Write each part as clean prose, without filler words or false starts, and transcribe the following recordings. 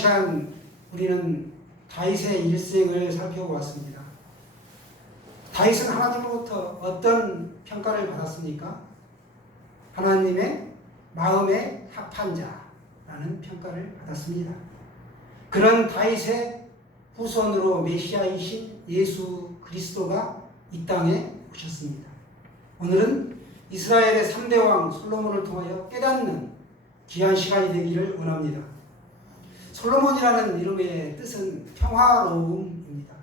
시간 우리는 다윗의 일생을 살펴보았습니다. 다윗은 하나님으로부터 어떤 평가를 받았습니까? 하나님의 마음에 합한 자라는 평가를 받았습니다. 그런 다윗의 후손으로 메시아이신 예수 그리스도가 이 땅에 오셨습니다. 오늘은 이스라엘의 3대 왕 솔로몬을 통하여 깨닫는 귀한 시간이 되기를 원합니다. 솔로몬이라는 이름의 뜻은 평화로움입니다.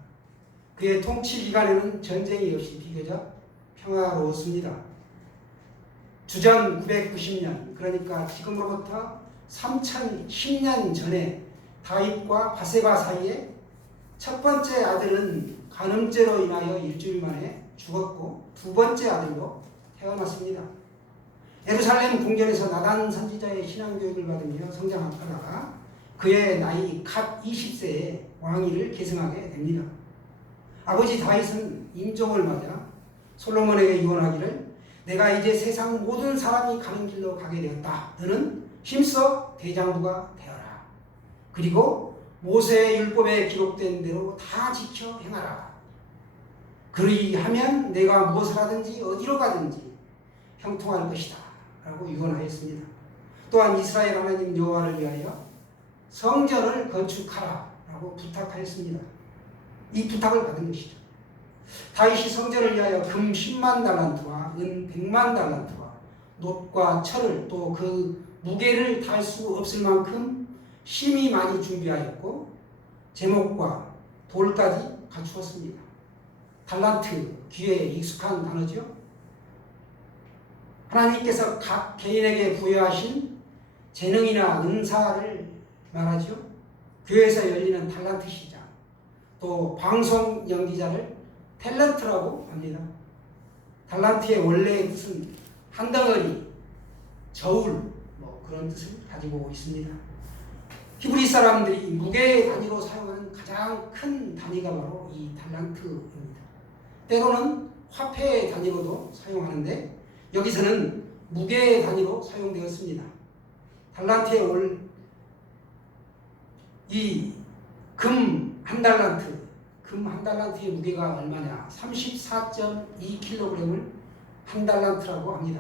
그의 통치 기간에는 전쟁이 없이 비교적 평화로웠습니다. 주전 990년, 그러니까 지금으로부터 3010년 전에 다윗과 바세바 사이에 첫 번째 아들은 간음죄로 인하여 일주일 만에 죽었고 두 번째 아들로 태어났습니다. 예루살렘 궁전에서 나단 선지자의 신앙교육을 받으며 성장하다가 그의 나이 갓 20세에 왕위를 계승하게 됩니다. 아버지 다윗은 임종을 맞아 솔로몬에게 유언하기를 내가 이제 세상 모든 사람이 가는 길로 가게 되었다. 너는 힘써 대장부가 되어라. 그리고 모세의 율법에 기록된 대로 다 지켜 행하라. 그리하면 내가 무엇을 하든지 어디로 가든지 형통할 것이다. 라고 유언하였습니다. 또한 이스라엘 하나님 여호와를 위하여 성전을 건축하라. 라고 부탁하였습니다. 이 부탁을 받은 것이죠. 다윗이 성전을 위하여 금 10만 달란트와 은 100만 달란트와 놋과 철을 또 그 무게를 달 수 없을 만큼 힘이 많이 준비하였고 제목과 돌까지 갖추었습니다. 달란트, 귀에 익숙한 단어죠. 하나님께서 각 개인에게 부여하신 재능이나 은사를 말하죠. 교회에서 열리는 달란트 시장, 또 방송 연기자를 탤런트라고 합니다. 달란트의 원래의 뜻은 한 덩어리, 저울, 그런 뜻을 가지고 있습니다. 히브리 사람들이 무게 단위로 사용하는 가장 큰 단위가 바로 이 달란트입니다. 때로는 화폐 단위로도 사용하는데 여기서는 무게 단위로 사용되었습니다. 달란트의 이 금 한 달란트, 금 한 달란트의 무게가 얼마냐? 34.2kg을 한 달란트라고 합니다.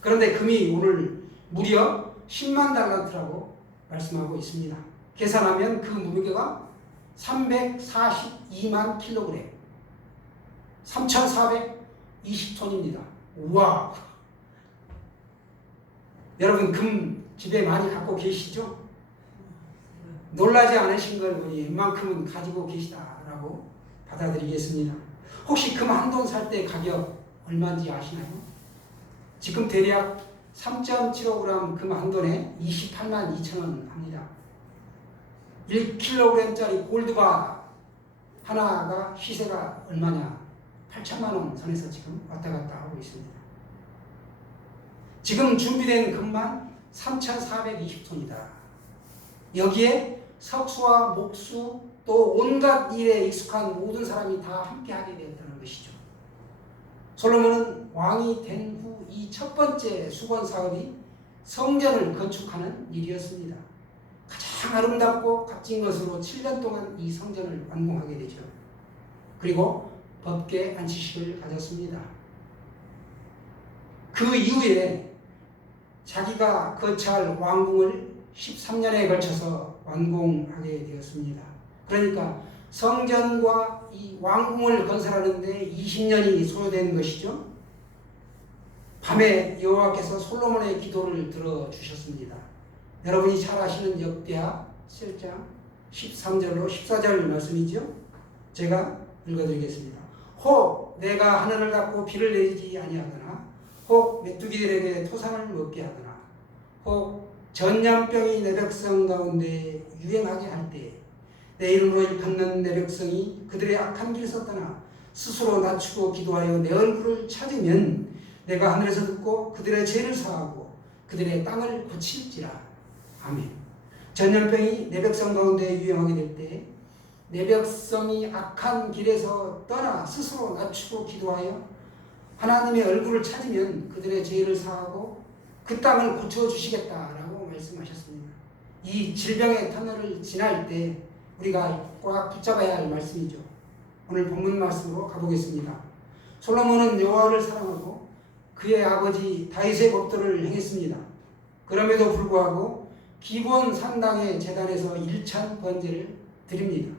그런데 금이 오늘 무려 10만 달란트라고 말씀하고 있습니다. 계산하면 그 무게가 342만 kg, 3,420톤입니다. 우와! 여러분 금 집에 많이 갖고 계시죠? 놀라지 않으신 걸 보니 웬만큼은 가지고 계시다라고 받아들이겠습니다. 혹시 금 한 돈 살 때 가격 얼마인지 아시나요? 지금 대략 3.75g 금 한 돈에 28만 2천 원 합니다. 1kg짜리 골드바 하나가 시세가 얼마냐? 8천만 원 선에서 지금 왔다 갔다 하고 있습니다. 지금 준비된 금만 3,420톤이다. 여기에 석수와 목수 또 온갖 일에 익숙한 모든 사람이 다 함께하게 되었다는 것이죠. 솔로몬은 왕이 된 후 이 첫 번째 수건 사업이 성전을 건축하는 일이었습니다. 가장 아름답고 값진 것으로 7년 동안 이 성전을 완공하게 되죠. 그리고 법궤 안치식을 가졌습니다. 그 이후에 자기가 거처할 왕궁을 13년에 걸쳐서 완공하게 되었습니다. 그러니까 성전과 이 왕궁을 건설하는데 20년이 소요된 것이죠. 밤에 여호와께서 솔로몬의 기도를 들어주셨습니다. 여러분이 잘 아시는 역대하 7장 13절로 14절 말씀이죠. 제가 읽어드리겠습니다. 혹 내가 하늘을 닫고 비를 내리지 아니하거나 혹 메뚜기들에게 토산을 먹게 하거나 혹 전염병이 내 백성 가운데 유행하게 할 때 내 이름으로 일컫는 내 백성이 그들의 악한 길에서 떠나 스스로 낮추고 기도하여 내 얼굴을 찾으면 내가 하늘에서 듣고 그들의 죄를 사하고 그들의 땅을 고칠지라. 아멘. 전염병이 내 백성 가운데 유행하게 될 때 내 백성이 악한 길에서 떠나 스스로 낮추고 기도하여 하나님의 얼굴을 찾으면 그들의 죄를 사하고 그 땅을 고쳐주시겠다라고 말씀하셨습니다. 이 질병의 터널을 지날 때 우리가 꽉 붙잡아야 할 말씀이죠. 오늘 본문 말씀으로 가보겠습니다. 솔로몬은 여호와를 사랑하고 그의 아버지 다윗의 법도를 행했습니다. 그럼에도 불구하고 기본 산당의 제단에서 일천 번제를 드립니다.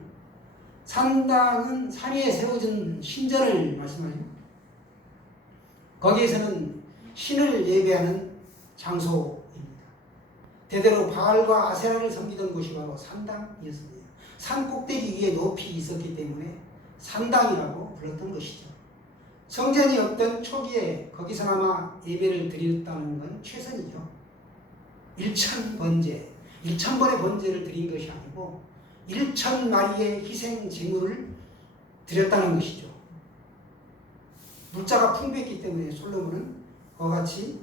산당은 산 위에 세워진 신전을 말씀하죠. 거기에서는 신을 예배하는 장소입니다. 대대로 바알과 아세라를 섬기던 곳이 바로 산당이었습니다. 산 꼭대기 위에 높이 있었기 때문에 산당이라고 불렀던 것이죠. 성전이 없던 초기에 거기서나마 예배를 드렸다는 건 최선이죠. 1,000번제, 1,000번의 번제를 드린 것이 아니고 1,000마리의 희생 제물을 드렸다는 것이죠. 물자가 풍부했기 때문에 솔로몬은 그와 같이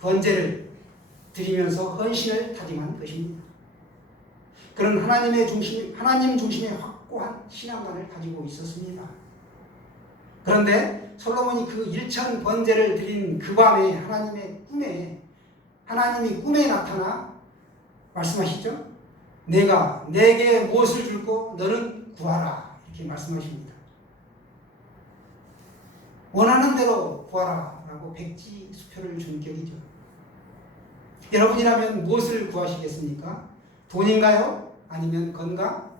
번제를 드리면서 헌신을 다짐한 것입니다. 그런 하나님 중심의 확고한 신앙관을 가지고 있었습니다. 그런데 솔로몬이 그 1,000번제를 드린 그 밤에 하나님이 꿈에 나타나 말씀하시죠. 내가 내게 무엇을 줄고 너는 구하라 이렇게 말씀하십니다. 원하는 대로 구하라 라고 백지수표를 준 격이죠. 여러분이라면 무엇을 구하시겠습니까? 돈인가요? 아니면 건강?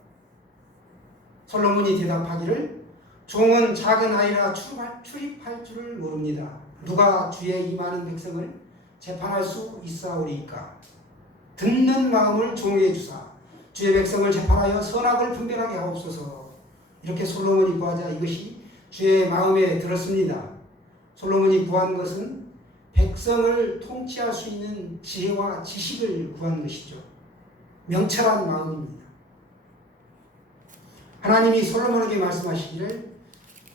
솔로몬이 대답하기를 종은 작은 아이라 출입할 줄을 모릅니다. 누가 주의 이 많은 백성을 재판할 수 있사오리이까? 듣는 마음을 종에게 주사 주의 백성을 재판하여 선악을 분별하게 하옵소서. 이렇게 솔로몬이 구하자 이것이 주의 마음에 들었습니다. 솔로몬이 구한 것은 백성을 통치할 수 있는 지혜와 지식을 구한 것이죠. 명철한 마음입니다. 하나님이 솔로몬에게 말씀하시기를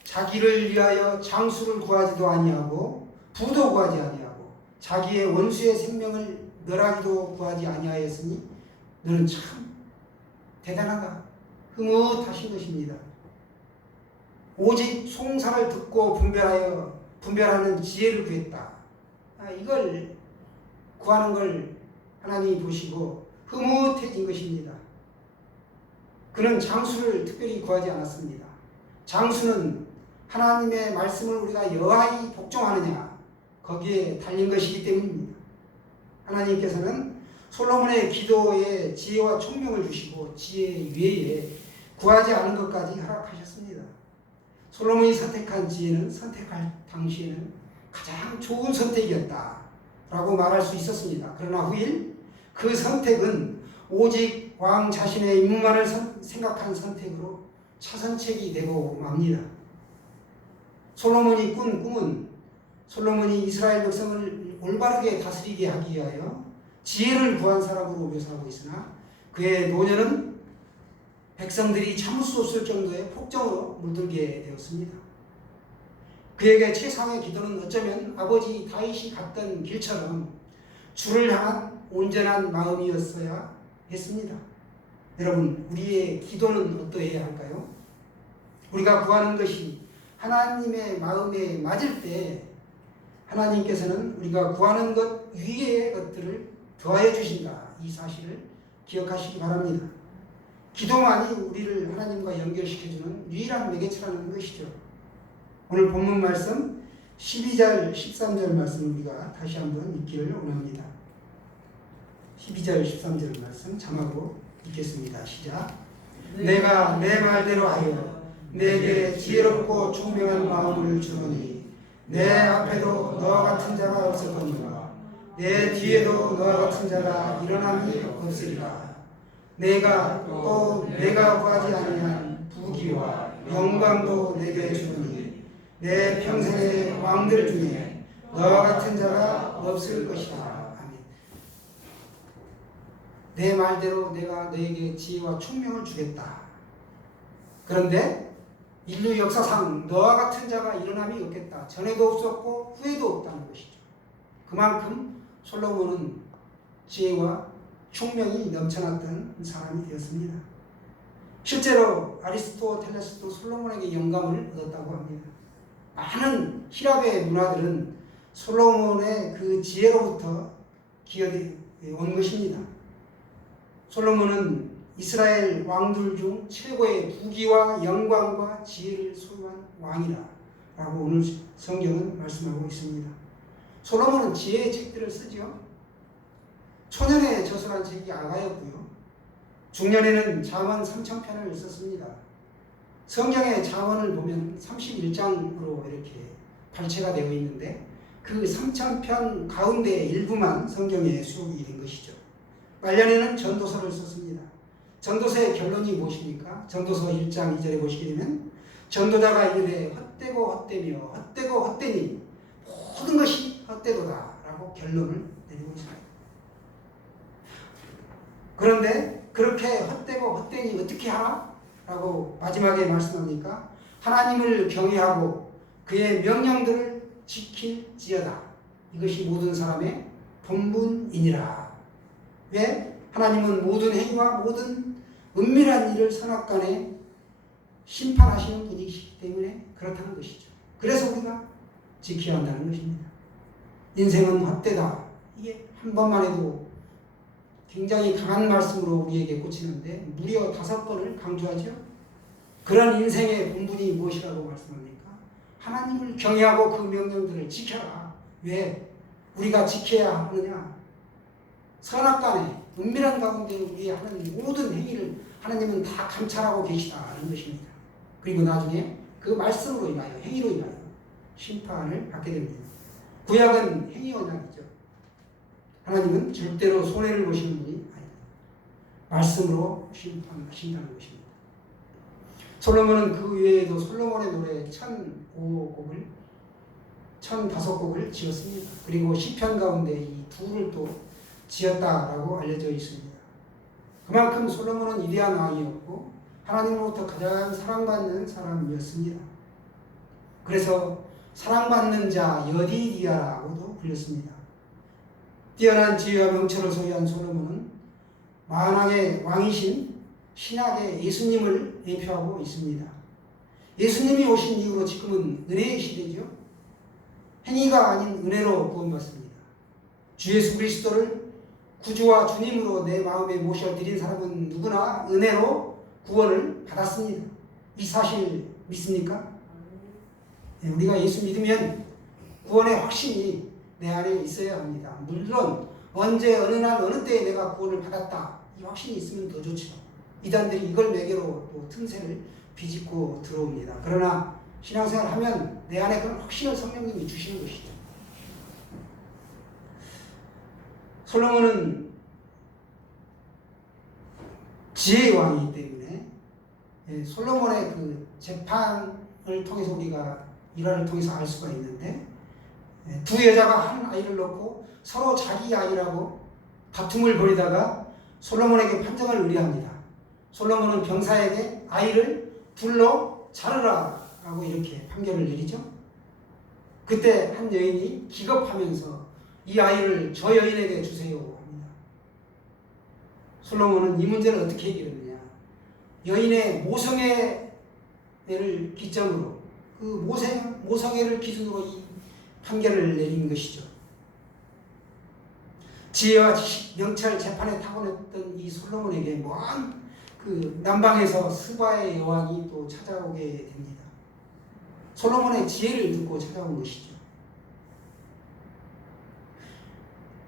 자기를 위하여 장수를 구하지도 아니하고 부도 구하지 아니하고 자기의 원수의 생명을 멸하기도 구하지 아니하였으니 너는 참 대단하다. 흐뭇하신 것입니다. 오직 송사를 듣고 분별하는 지혜를 구했다. 이걸 구하는 걸 하나님이 보시고 흐뭇해진 것입니다. 그는 장수를 특별히 구하지 않았습니다. 장수는 하나님의 말씀을 우리가 여하이 복종하느냐 거기에 달린 것이기 때문입니다. 하나님께서는 솔로몬의 기도에 지혜와 총명을 주시고 지혜 외에 구하지 않은 것까지 허락하셨습니다. 솔로몬이 선택한 지혜는 선택할 당시에는 가장 좋은 선택이었다라고 말할 수 있었습니다. 그러나 후일 그 선택은 오직 왕 자신의 임무만을 생각한 선택으로 차선책이 되고 맙니다. 솔로몬이 꾼 꿈은 솔로몬이 이스라엘 백성을 올바르게 다스리게 하기 위하여 지혜를 구한 사람으로 묘사하고 있으나 그의 노년은 백성들이 참을 수 없을 정도의 폭정으로 물들게 되었습니다. 그에게 최상의 기도는 어쩌면 아버지 다윗이 갔던 길처럼 주를 향한 온전한 마음이었어야 했습니다. 여러분, 우리의 기도는 어떠해야 할까요? 우리가 구하는 것이 하나님의 마음에 맞을 때 하나님께서는 우리가 구하는 것 위의 것들을 더하여 주신다. 이 사실을 기억하시기 바랍니다. 기도만이 우리를 하나님과 연결시켜주는 유일한 매개체라는 것이죠. 오늘 본문 말씀 12절 13절 말씀 우리가 다시 한번 읽기를 원합니다. 12절 13절 말씀 자막으로 읽겠습니다. 시작. 내가 내 말대로 하여 내게 지혜롭고 총명한 마음을 주노니 내 앞에도 너와 같은 자가 없었거니와 내 뒤에도 너와 같은 자가 일어남이 없으리라. 내가 구하지 아니한 부귀와 영광도 내게 주노니 내 평생의 왕들 중에 너와 같은 자가 없을 것이다. 아멘. 내 말대로 내가 너에게 지혜와 총명을 주겠다. 그런데 인류 역사상 너와 같은 자가 일어남이 없겠다. 전에도 없었고 후에도 없다는 것이죠. 그만큼 솔로몬은 지혜와 총명이 넘쳐났던 사람이 되었습니다. 실제로 아리스토텔레스도 솔로몬에게 영감을 얻었다고 합니다. 많은 히랍의 문화들은 솔로몬의 그 지혜로부터 기어온 것입니다. 솔로몬은 이스라엘 왕들 중 최고의 부귀와 영광과 지혜를 소유한 왕이라 라고 오늘 성경은 말씀하고 있습니다. 솔로몬은 지혜의 책들을 쓰죠. 초년에 저술한 책이 아가였고요. 중년에는 잠언 3,000편을 썼습니다. 성경의 잠언을 보면 31장으로 이렇게 발췌가 되어 있는데 그 3,000편 가운데 일부만 성경에 수록이 된 것이죠. 말년에는 전도서를 썼습니다. 전도서의 결론이 무엇입니까? 전도서 1장 2절에 보시게 되면 전도자가 이르되 헛되고 헛되며 헛되고 헛되니 모든 것이 헛되도다 라고 결론을 내리고 있습니다. 그런데 그렇게 헛되고 헛되니 어떻게 하라? 라고 마지막에 말씀합니까? 하나님을 경외하고 그의 명령들을 지킬지어다. 이것이 모든 사람의 본분이니라. 왜? 하나님은 모든 행위와 모든 은밀한 일을 선악간에 심판하시는 분이시기 때문에 그렇다는 것이죠. 그래서 우리가 지켜야 한다는 것입니다. 인생은 헛되다. 이게 한 번만 해도 굉장히 강한 말씀으로 우리에게 꽂히는데 무려 5번을 강조하죠. 그런 인생의 본분이 무엇이라고 말씀합니까? 하나님을 경외하고 그 명령들을 지켜라. 왜? 우리가 지켜야 하느냐? 선악간에 은밀한 가운데 우리 하는 모든 행위를 하나님은 다 감찰하고 계시다는 것입니다. 그리고 나중에 그 말씀으로 인하여 행위로 인하여 심판을 받게 됩니다. 구약은 행위 언약이죠. 하나님은 절대로 손해를 보시는 분이 아니다. 말씀으로 심판하신다는 것입니다. 솔로몬은 그 외에도 솔로몬의 노래 1,005곡을 1,005곡을 지었습니다. 그리고 시편 가운데 이 둘을 또 지었다라고 알려져 있습니다. 그만큼 솔로몬은 위대한 왕이었고 하나님으로부터 가장 사랑받는 사람이었습니다. 그래서 사랑받는 자 여디디아라고도 불렸습니다. 뛰어난 지혜와 명철을 소유한 솔로몬은 만왕의 왕이신 신약의 예수님을 대표하고 있습니다. 예수님이 오신 이후로 지금은 은혜의 시대죠. 행위가 아닌 은혜로 구원받습니다. 주 예수 그리스도를 구주와 주님으로 내 마음에 모셔드린 사람은 누구나 은혜로 구원을 받았습니다. 이 사실 믿습니까? 네, 우리가 예수 믿으면 구원의 확신이 내 안에 있어야 합니다. 물론 언제 어느 날 어느 때에 내가 구원을 받았다 이 확신이 있으면 더 좋죠. 이단들이 이걸 매개로 또 틈새를 비집고 들어옵니다. 그러나 신앙생활을 하면 내 안에 그런 확신을 성령님이 주시는 것이죠. 솔로몬은 지혜의 왕이기 때문에 솔로몬의 그 재판을 통해서 우리가 일화를 통해서 알 수가 있는데 두 여자가 한 아이를 놓고 서로 자기 아이라고 다툼을 벌이다가 솔로몬에게 판정을 의뢰합니다. 솔로몬은 병사에게 아이를 불러 자르라 라고 이렇게 판결을 내리죠. 그때 한 여인이 기겁하면서 이 아이를 저 여인에게 주세요 합니다. 솔로몬은 이 문제를 어떻게 해결했느냐? 여인의 모성애를 기점으로 그 모성애를 기준으로 이 판결을 내린 것이죠. 지혜와 지식, 명철, 재판에 타고났던 이 솔로몬에게 먼 그 남방에서 스바의 여왕이 또 찾아오게 됩니다. 솔로몬의 지혜를 듣고 찾아온 것이죠.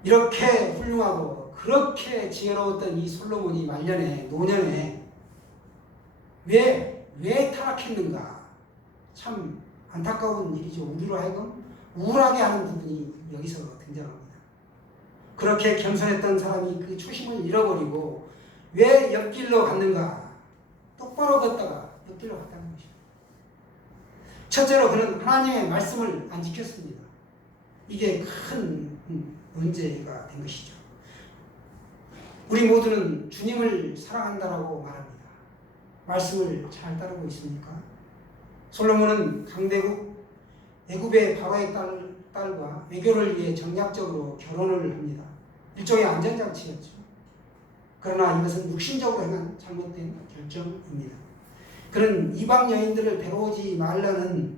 이렇게 훌륭하고 그렇게 지혜로웠던 이 솔로몬이 말년에 노년에 왜 타락했는가? 참 안타까운 일이죠. 우리로 하여금 우울하게 하는 부분이 여기서 등장합니다. 그렇게 겸손했던 사람이 그 초심을 잃어버리고 왜 옆길로 갔는가? 똑바로 걷다가 옆길로 갔다는 것이죠. 첫째로 그는 하나님의 말씀을 안 지켰습니다. 이게 큰 문제가 된 것이죠. 우리 모두는 주님을 사랑한다라고 말합니다. 말씀을 잘 따르고 있습니까? 솔로몬은 강대국 애굽의 바로의 딸과 외교를 위해 정략적으로 결혼을 합니다. 일종의 안전장치였죠. 그러나 이것은 육신적으로 행한 잘못된 결정입니다. 그런 이방 여인들을 배로우지 말라는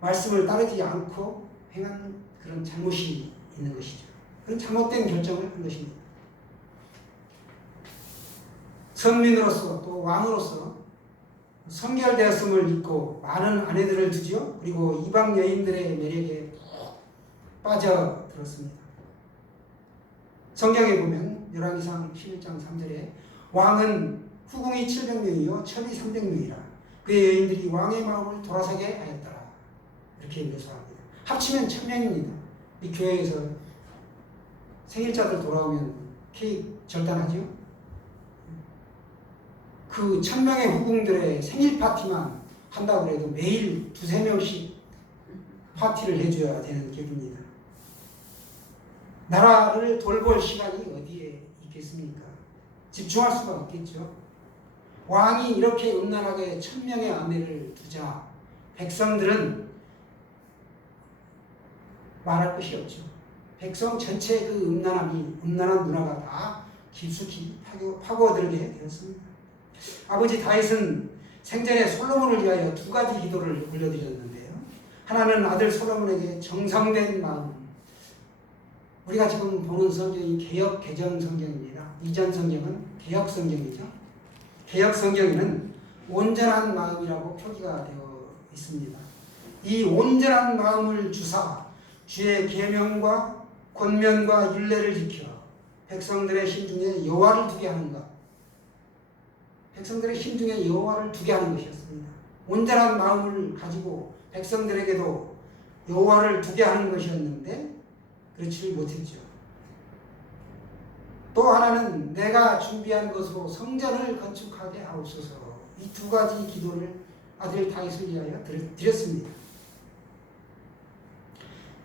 말씀을 따르지 않고 행한 그런 잘못이 있는 것이죠. 그런 잘못된 결정을 한 것입니다. 선민으로서 또 왕으로서 성결되었음을 믿고 많은 아내들을 두지요. 그리고 이방 여인들의 매력에 푹 빠져들었습니다. 성경에 보면 열왕기상 11장 3절에 왕은 후궁이 700명이요 첩이 300명이라 그의 여인들이 왕의 마음을 돌아서게 하였더라. 이렇게 묘사합니다. 합치면 1000명입니다. 이 교회에서 생일자들 돌아오면 케이크 절단하죠. 그 1000명의 후궁들의 생일 파티만 한다고 해도 매일 2-3명씩 파티를 해줘야 되는 격입니다. 나라를 돌볼 시간이 어디에 있겠습니까? 집중할 수가 없겠죠. 왕이 이렇게 음란하게 1000명의 아내를 두자 백성들은 말할 것이 없죠. 백성 전체의 그 음란한 문화가 다 깊숙이 파고들게 되었습니다. 아버지 다윗은 생전에 솔로몬을 위하여 2가지 기도를 올려드렸는데요. 하나는 아들 솔로몬에게 정성된 마음. 우리가 지금 보는 성경이 개역 개정 성경입니다. 이전 성경은 개역 성경이죠. 개역 성경에는 온전한 마음이라고 표기가 되어 있습니다. 이 온전한 마음을 주사 주의 계명과 권면과 율례를 지켜 백성들의 심중에 여호와를 두게 하는 것. 백성들의 심중에 여호와를 두게 하는 것이었습니다. 온전한 마음을 가지고 백성들에게도 여호와를 두게 하는 것이었는데 그렇지를 못했죠. 또 하나는 내가 준비한 것으로 성전을 건축하게 하옵소서. 이 2가지 기도를 아들 다윗을 위하여 드렸습니다.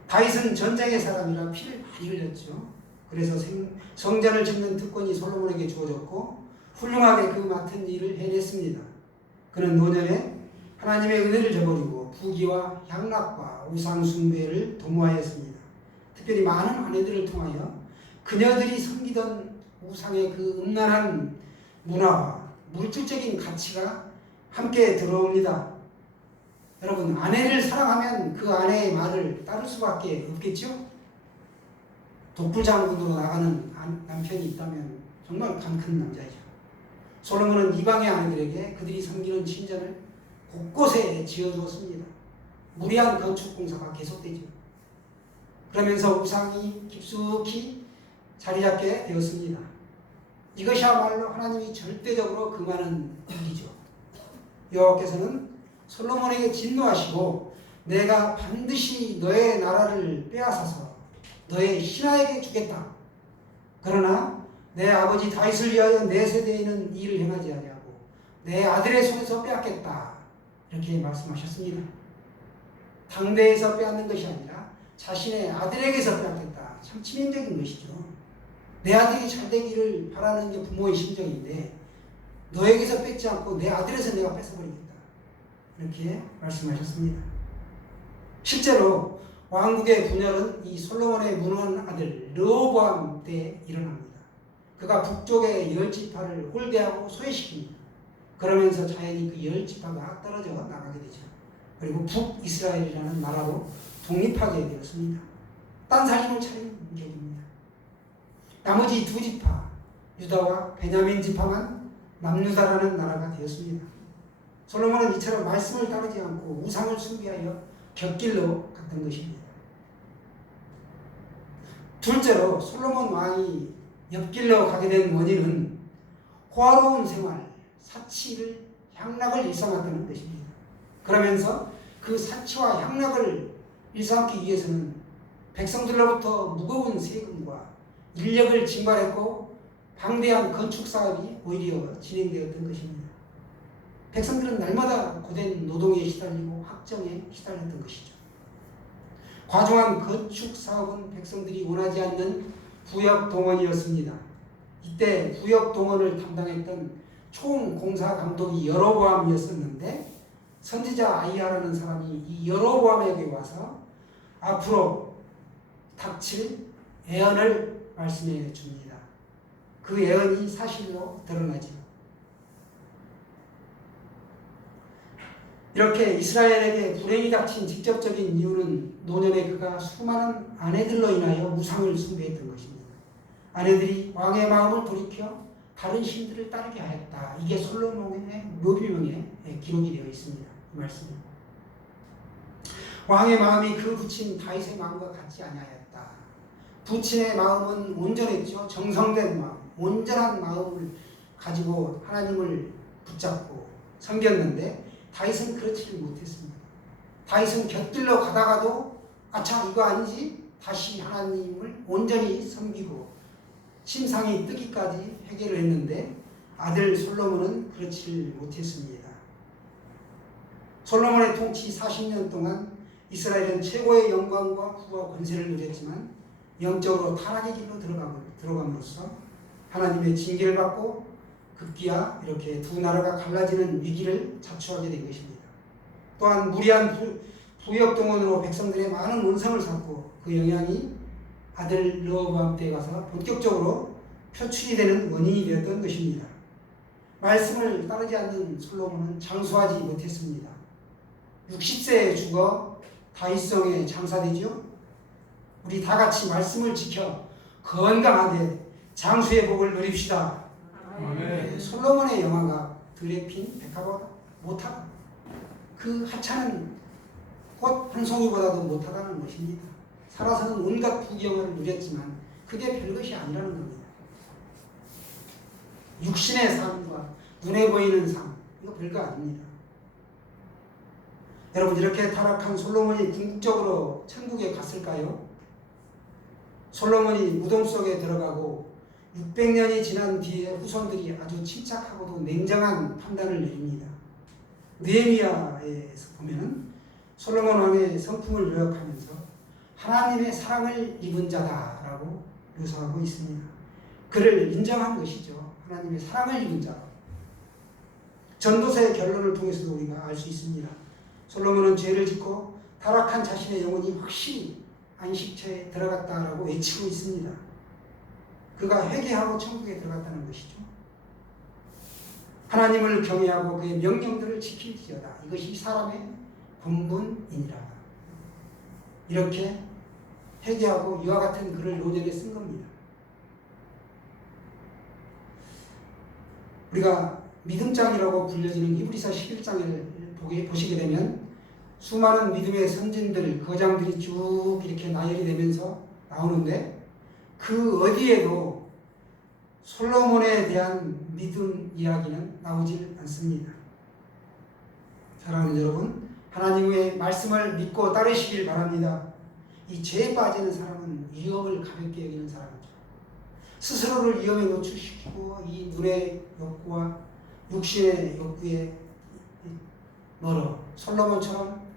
다윗은 전쟁의 사람이라 피를 많이 흘렸죠. 그래서 성전을 짓는 특권이 솔로몬에게 주어졌고 훌륭하게 그 맡은 일을 해냈습니다. 그는 노년에 하나님의 은혜를 저버리고 부귀와 향락과 우상 숭배를 도모하였습니다. 특별히 많은 아내들을 통하여 그녀들이 섬기던 우상의 그 음란한 문화와 물질적인 가치가 함께 들어옵니다. 여러분, 아내를 사랑하면 그 아내의 말을 따를 수밖에 없겠죠? 독불장군으로 나가는 남편이 있다면 정말 간 큰 남자이죠. 솔로몬은 이방의 아내들에게 그들이 섬기는 신전을 곳곳에 지어주었습니다. 무리한 건축 공사가 계속되죠. 그러면서 우상이 깊숙이 자리 잡게 되었습니다. 이것이야말로 하나님이 절대적으로 금하는 일이죠. 여호와께서는 솔로몬에게 진노하시고 내가 반드시 너의 나라를 빼앗아서 너의 신하에게 주겠다. 그러나 내 아버지 다윗을 위하여 내 세대에는 일을 행하지 아니하고 내 아들의 손에서 빼앗겠다. 이렇게 말씀하셨습니다. 당대에서 빼앗는 것이 아니라 자신의 아들에게서 빼앗겠다. 참 치명적인 것이죠. 내 아들이 잘 되기를 바라는 게 부모의 심정인데 너에게서 뺏지 않고 내 아들에서 내가 뺏어버리겠다. 이렇게 말씀하셨습니다. 실제로 왕국의 분열은 이 솔로몬의 무능한 아들 르호보암 때 일어납니다. 그가 북쪽의 10지파를 홀대하고 소외시킵니다. 그러면서 자연히 그 10지파가 떨어져 나가게 되죠. 그리고 북이스라엘이라는 나라로 독립하게 되었습니다. 딴사림을 차린 격입니다. 나머지 2지파 유다와 베냐민 지파만 남유다라는 나라가 되었습니다. 솔로몬은 이처럼 말씀을 따르지 않고 우상을 숭배하여 곁길로 갔던 것입니다. 둘째로 솔로몬 왕이 옆길로 가게 된 원인은 호화로운 생활, 사치를 향락을 일삼았다는 것입니다. 그러면서 그 사치와 향락을 일삼기 위해서는 백성들로부터 무거운 세금과 인력을 징발했고 방대한 건축 사업이 오히려 진행되었던 것입니다. 백성들은 날마다 고된 노동에 시달리고 학정에 시달렸던 것이죠. 과중한 건축 사업은 백성들이 원하지 않는 부역 동원이었습니다. 이때 부역 동원을 담당했던 총공사 감독이 여로보암이었었는데 선지자 아이야라는 사람이 이 여로보암에게 와서 앞으로 닥칠 예언을 말씀해 줍니다. 그 예언이 사실로 드러나죠. 이렇게 이스라엘에게 불행이 닥친 직접적인 이유는 노년에 그가 수많은 아내들로 인하여 우상을 숭배했던 것입니다. 아내들이 왕의 마음을 돌이켜 다른 신들을 따르게 하였다. 이게 솔로몬의 묘비명에 기록이 되어 있습니다. 이 말씀은. 왕의 마음이 그 부친 다윗의 마음과 같지 아니하였다. 부친의 마음은 온전했죠. 정성된 마음, 온전한 마음을 가지고 하나님을 붙잡고 섬겼는데 다윗은 그렇지를 못했습니다. 다윗은 곁길로 가다가도 아차 이거 아니지? 다시 하나님을 온전히 섬기고 심상이 뜨기까지 회개를 했는데 아들 솔로몬은 그렇지를 못했습니다. 솔로몬의 통치 40년 동안 이스라엘은 최고의 영광과 부와 권세를 누렸지만 영적으로 타락의 길로 들어감으로써 하나님의 징계를 받고 급기야 이렇게 두 나라가 갈라지는 위기를 자초하게 된 것입니다. 또한 무리한 부역동원으로 백성들의 많은 원성을 샀고 그 영향이 아들 르호보암 때에 가서 본격적으로 표출이 되는 원인이 되었던 것입니다. 말씀을 따르지 않는 솔로몬은 장수하지 못했습니다. 60세에 죽어 다윗성에 장사되죠. 우리 다 같이 말씀을 지켜 건강하게 장수의 복을 누립시다. 네, 솔로몬의 영화가 들에 핀 백합보다 못하다. 그 하찮은 꽃 한 송이보다도 못하다는 것입니다. 살아서는 온갖 부경을 누렸지만 그게 별것이 아니라는 겁니다. 육신의 삶과 눈에 보이는 삶, 이거 별거 아닙니다. 여러분, 이렇게 타락한 솔로몬이 궁극적으로 천국에 갔을까요? 솔로몬이 무덤 속에 들어가고 600년이 지난 뒤에 후손들이 아주 침착하고도 냉정한 판단을 내립니다. 느헤미야에서 보면은 솔로몬 왕의 성품을 요약하면서 하나님의 사랑을 입은 자다라고 묘사하고 있습니다. 그를 인정한 것이죠. 하나님의 사랑을 입은 자. 전도서의 결론을 통해서도 우리가 알 수 있습니다. 솔로몬은 죄를 짓고 타락한 자신의 영혼이 확실히 안식처에 들어갔다라고 외치고 있습니다. 그가 회개하고 천국에 들어갔다는 것이죠. 하나님을 경외하고 그의 명령들을 지킬지어다. 이것이 사람의 본분이니라. 이렇게 회개하고 이와 같은 글을 노년에 쓴 겁니다. 우리가 믿음장이라고 불려지는 히브리서 11장을 보시게 되면 수많은 믿음의 선진들, 거장들이 쭉 이렇게 나열이 되면서 나오는데 그 어디에도 솔로몬에 대한 믿음 이야기는 나오질 않습니다. 사랑하는 여러분, 하나님의 말씀을 믿고 따르시길 바랍니다. 이 죄에 빠지는 사람은 위험을 가볍게 여기는 사람이죠. 스스로를 위험에 노출시키고 이 눈의 욕구와 육신의 욕구에 멀어 솔로몬처럼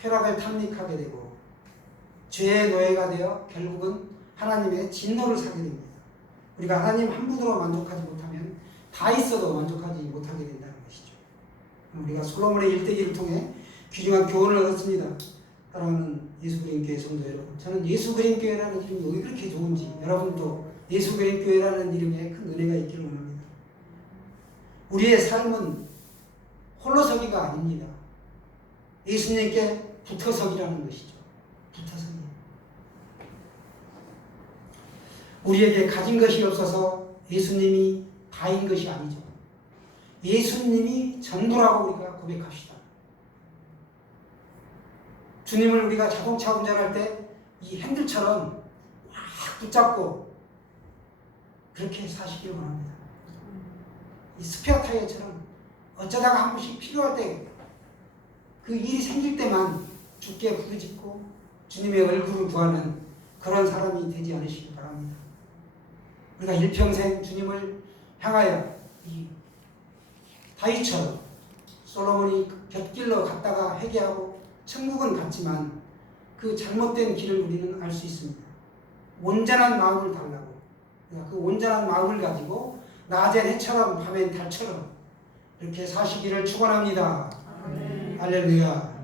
쾌락을 탐닉하게 되고 죄의 노예가 되어 결국은 하나님의 진노를 사게 됩니다. 우리가 하나님 한 분으로 만족하지 못하면 다 있어도 만족하지 못하게 된다는 것이죠. 우리가 솔로몬의 일대기를 통해 귀중한 교훈을 얻었습니다. 사랑하는 예수그림교회 성도 여러분, 저는 예수그림교회라는 이름이 왜 그렇게 좋은지 여러분도 예수그림교회라는 이름에 큰 은혜가 있기를 원합니다. 우리의 삶은 홀로서기가 아닙니다. 예수님께 붙어서기라는 것이죠. 붙어서기. 우리에게 가진 것이 없어서 예수님이 다인 것이 아니죠. 예수님이 전부라고 우리가 고백합시다. 주님을 우리가 자동차 운전할 때 이 핸들처럼 확 붙잡고 그렇게 사시길 원합니다. 이 스페어 타이어처럼 어쩌다가 한 번씩 필요할 때 그 일이 생길 때만 주께 부르짖고 주님의 얼굴을 구하는 그런 사람이 되지 않으시길 바랍니다. 우리가 일평생 주님을 향하여 이 다윗처럼 솔로몬이 곁길로 갔다가 회개하고 천국은 갔지만 그 잘못된 길을 우리는 알 수 있습니다. 온전한 마음을 달라고. 그 온전한 마음을 가지고 낮엔 해처럼 밤엔 달처럼 이렇게 사시기를 축원합니다. 할렐루야.